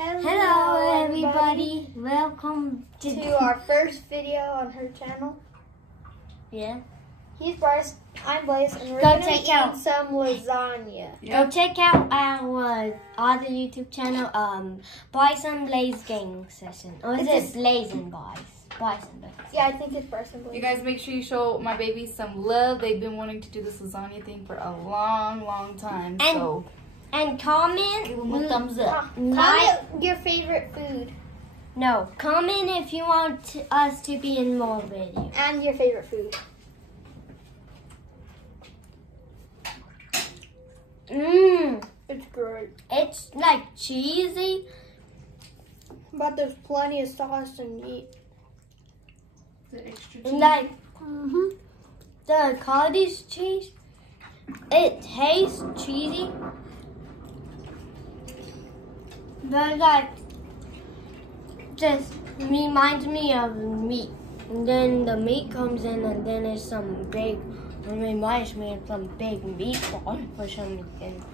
Hello everybody. Welcome to our first video on her channel. Yeah. He's Bryce, I'm Blayze, and we're Go going to check eat out some lasagna. Go check out our other YouTube channel, Bryce and Blayze Gang Session. Or is it Blayze and Bryce? Bryce and Blayze. Yeah, I think it's Bryce and Blayze. You guys make sure you show my babies some love. They've been wanting to do this lasagna thing for a long time. And comment. Give them a thumbs up. Comment your favorite food. No, comment if you want us to be in more videos. And your favorite food. It's great. It's like cheesy. But there's plenty of sauce and meat. The extra cheese. And like, the cottage cheese, it tastes cheesy. But like, just reminds me of meat. And then the meat comes in and then there's some big, it reminds me of some big meatball for some reason.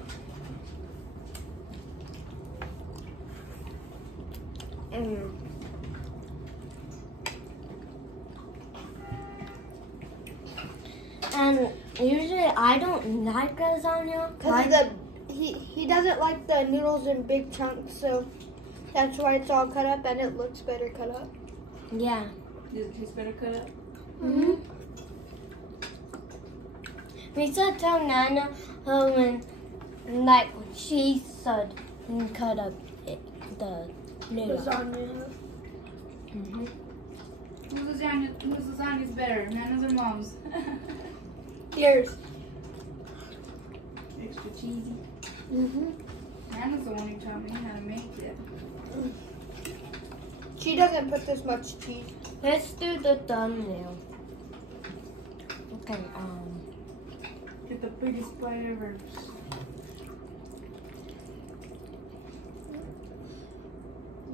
And usually I don't like lasagna. Because he doesn't like the noodles in big chunks, so that's why it's all cut up and it looks better cut up. Yeah. It tastes better cut up? We should tell Nana when she said cut up the noodles. Lasagna. Whose lasagna is better, Nana's or Mom's? Yours. Extra cheesy. Nana's the one who taught me how to make it. She doesn't put this much cheese. Let's do the thumbnail. Okay, Get the biggest bite ever.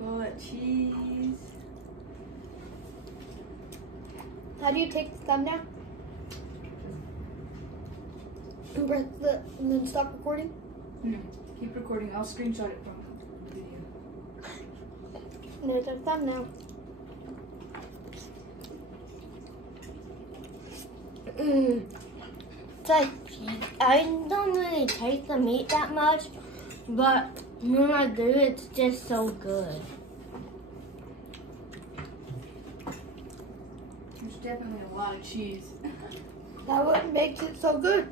All that cheese. How do you take the thumbnail? And press and then stop recording? No, keep recording. I'll screenshot it from the video. There's our thumbnail. it's like, I don't really taste the meat that much, but when I do, it's just so good. There's definitely a lot of cheese. That what makes it so good.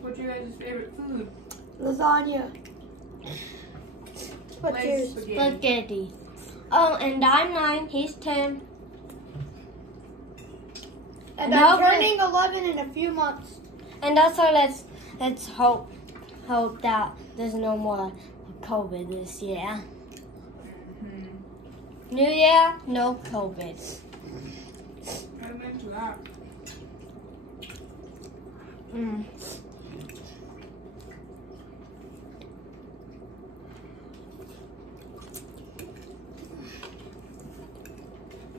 What's your guys' favorite food? Lasagna. What's Blayze yours? Spaghetti. Oh, and I'm 9, he's 10. And No, I'm turning 11 in a few months. And also let's hope that there's no more COVID this year. New Year, no COVID. I'm into that.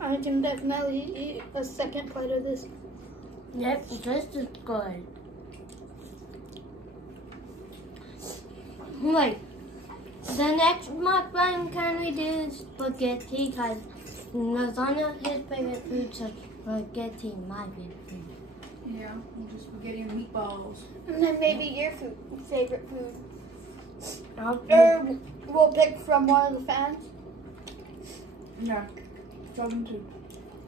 I can definitely eat a second plate of this. Yep, this is good. Wait, the next mukbang can we do spaghetti? Because lasagna his favorite food, so spaghetti my favorite food. Yeah, we'll do spaghetti and meatballs. And then maybe your favorite food. Okay. Or we'll pick from one of the fans. Yeah, tell them to.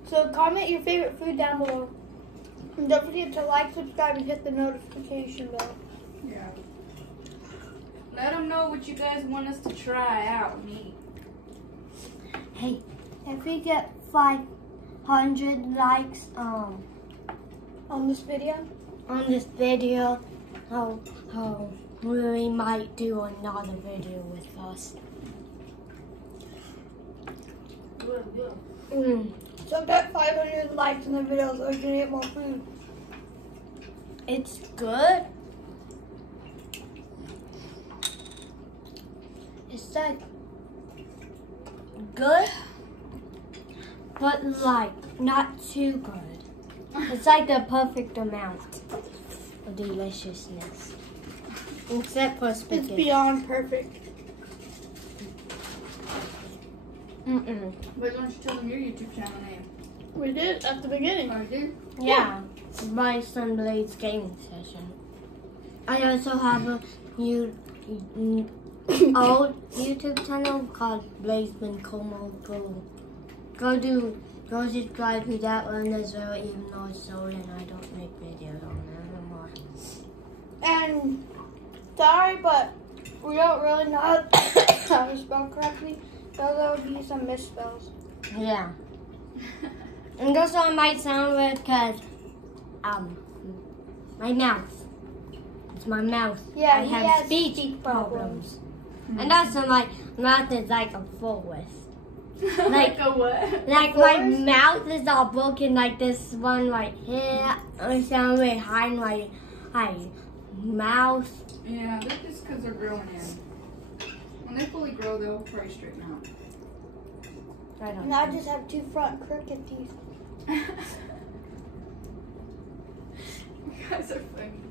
So comment your favorite food down below. And don't forget to like, subscribe, and hit the notification bell. Yeah. Let them know what you guys want us to try out and eat. Hey, if we get 500 likes On this video. we might do another video with us. So get 500 likes in the video so we can eat more food. It's good. It's like good, but like not too good. It's like the perfect amount of deliciousness. Except for It's spaghetti. beyond perfect. Mm-mm. But don't you tell them your YouTube channel name? We did at the beginning. Oh, you did? Yeah. BRYCE and Blayze gaming session. I also have a old YouTube channel called Jjnycolexo. Go subscribe to that one as well, even though it's old and I don't make videos on there anymore. And sorry, but we don't really know how to spell correctly. So there would be some misspells. Yeah. And also I might sound weird because my mouth. It's my mouth. Yeah, I he have has speech speech problems. And also my mouth is like a forest. Like a what? Like my mouth is all broken, like this one right here. I sound really high in my mouth. Yeah, that's just because they're growing in. When they fully grow, they'll probably straighten out. I don't And I just have two front crooked teeth. You guys are funny.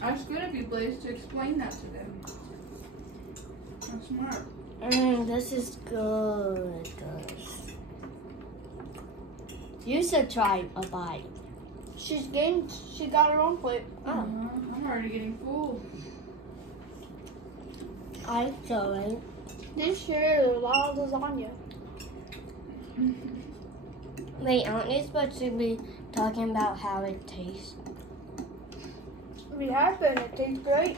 That's good of you, Blayze, to explain that to them. That's smart. This is good. You should try a bite. She got her own plate. Oh. I'm already getting full. I saw it. This year, there's a lot of lasagna. Wait, aren't you supposed to be talking about how it tastes? We have been. It tastes great.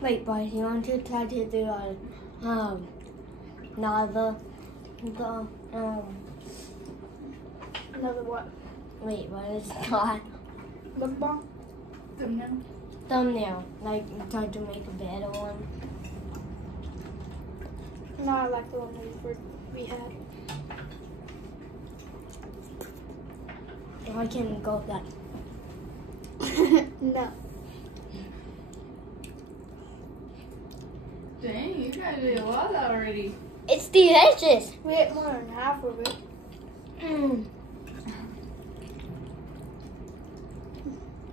Wait, boys, you want to try to do another Another what? wait, what is it called? Mukbang? Thumbnail. Like try to make a better one. No, I like the one we had. I can go that. No. Dang, you guys did a lot already. It's delicious. We ate more than half of it.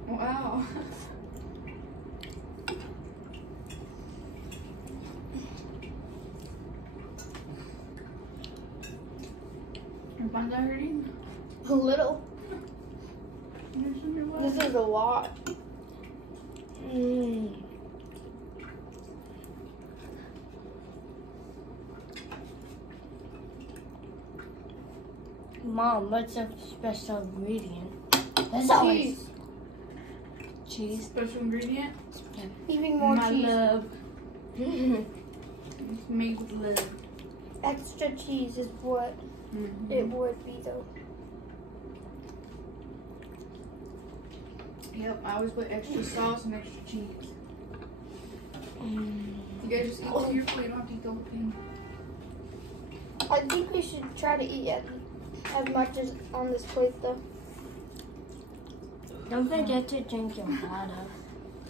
Wow. Your buns are hurting? A little. Yes, you know what? This is a lot. Mom, what's a special ingredient? There's Cheese. Cheese. Special ingredient? Even more My cheese. love. It's made with love. Extra cheese is what it would be though. Yep, I always put extra sauce and extra cheese. You guys just eat to your plate, don't have to eat the whole thing. I think we should try to eat as much as on this plate though. Don't forget to drink your water.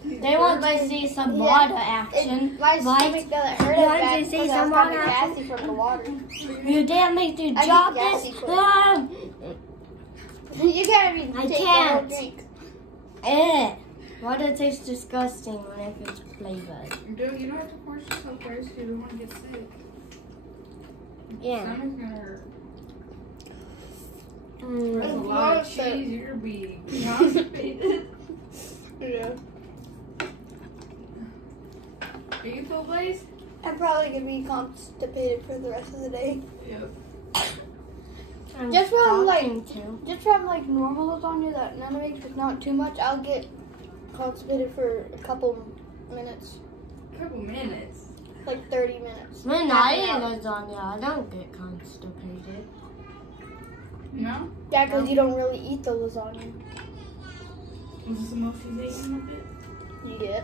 They want to see some water action. My Right? stomach doesn't hurt You as want bad to see because I some was kind water of action? gassy from the water. You dare me to I drop get this? gassy quick. You can't even I take the whole can't. drink. Water tastes disgusting when it's flavored. Dude, you don't have to force yourself, guys, if you don't want to get sick. Yeah. Stomach's gonna hurt. Mm. There's a It's lot of not that- cheese, you're being constipated. Yeah. Are you full, Blayze? I'm probably gonna be constipated for the rest of the day. Yep. I'm Just from, like- starting to. Just from like normal lasagna that Nana makes with not too much, I'll get constipated for a couple minutes. Couple minutes. Like 30 minutes. When Half I an eat hour. lasagna, I don't get constipated. No? Yeah, because you don't really eat the lasagna. Was this the most she's eaten of it? Yeah.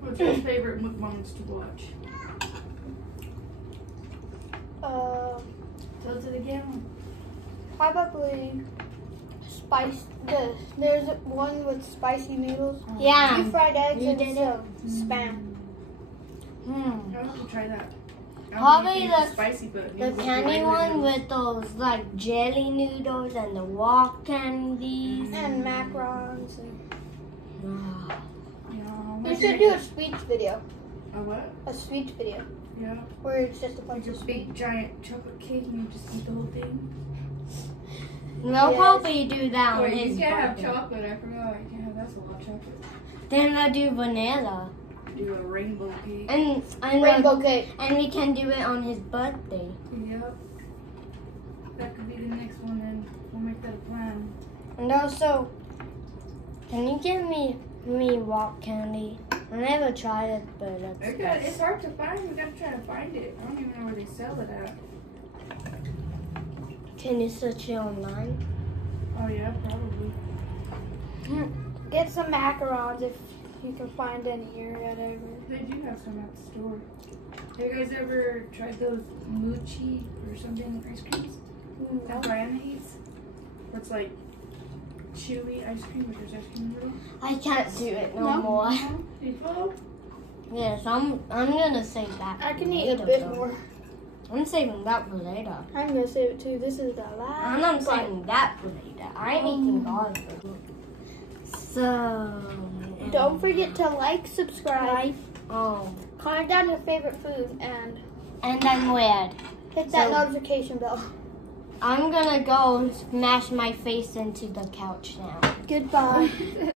What's your favorite mukbangs to watch? Tilt it again. Probably spice. There's one with spicy noodles. Yeah. 2 fried eggs You and did some spam. I'll have to try that. I don't Probably think it's spicy, but the candy one with those like jelly noodles and the wok candies. And macarons. Yeah, We should do a sweets video. A what? A sweets video. Yeah. Where it's just a bunch Like of a big giant chocolate cake and you just eat the whole thing. We'll Yes. probably do that on Wait, his you can't have birthday. chocolate. I forgot. You can't have that's a lot of chocolate. Then we'll do vanilla. Do a rainbow cake. And rainbow cake. And we can do it on his birthday. Yep. That could be the next one then. We'll make that a plan. And also, can you give me wok candy? I never tried it, but It's hard to find. We gotta try to find it. I don't even know where they sell it at. can you search it online? Oh yeah, probably. Get some macarons if you can find any or whatever. They do have some at the store. Have you guys ever tried those mochi or something ice creams that Brianna eats? It's like chewy ice cream, but there's ice cream in the middle. I can't do it no more. People? Yes, I'm gonna save that. I can for eat a later, bit though. more. I'm saving that for later. I'm gonna save it too. This is the last. And I'm bite. saving that for later. I'm eating all of it. So. Don't forget to like, subscribe, comment down your favorite food, and I'm weird. hit that So- notification bell. I'm gonna go smash my face into the couch now. Goodbye.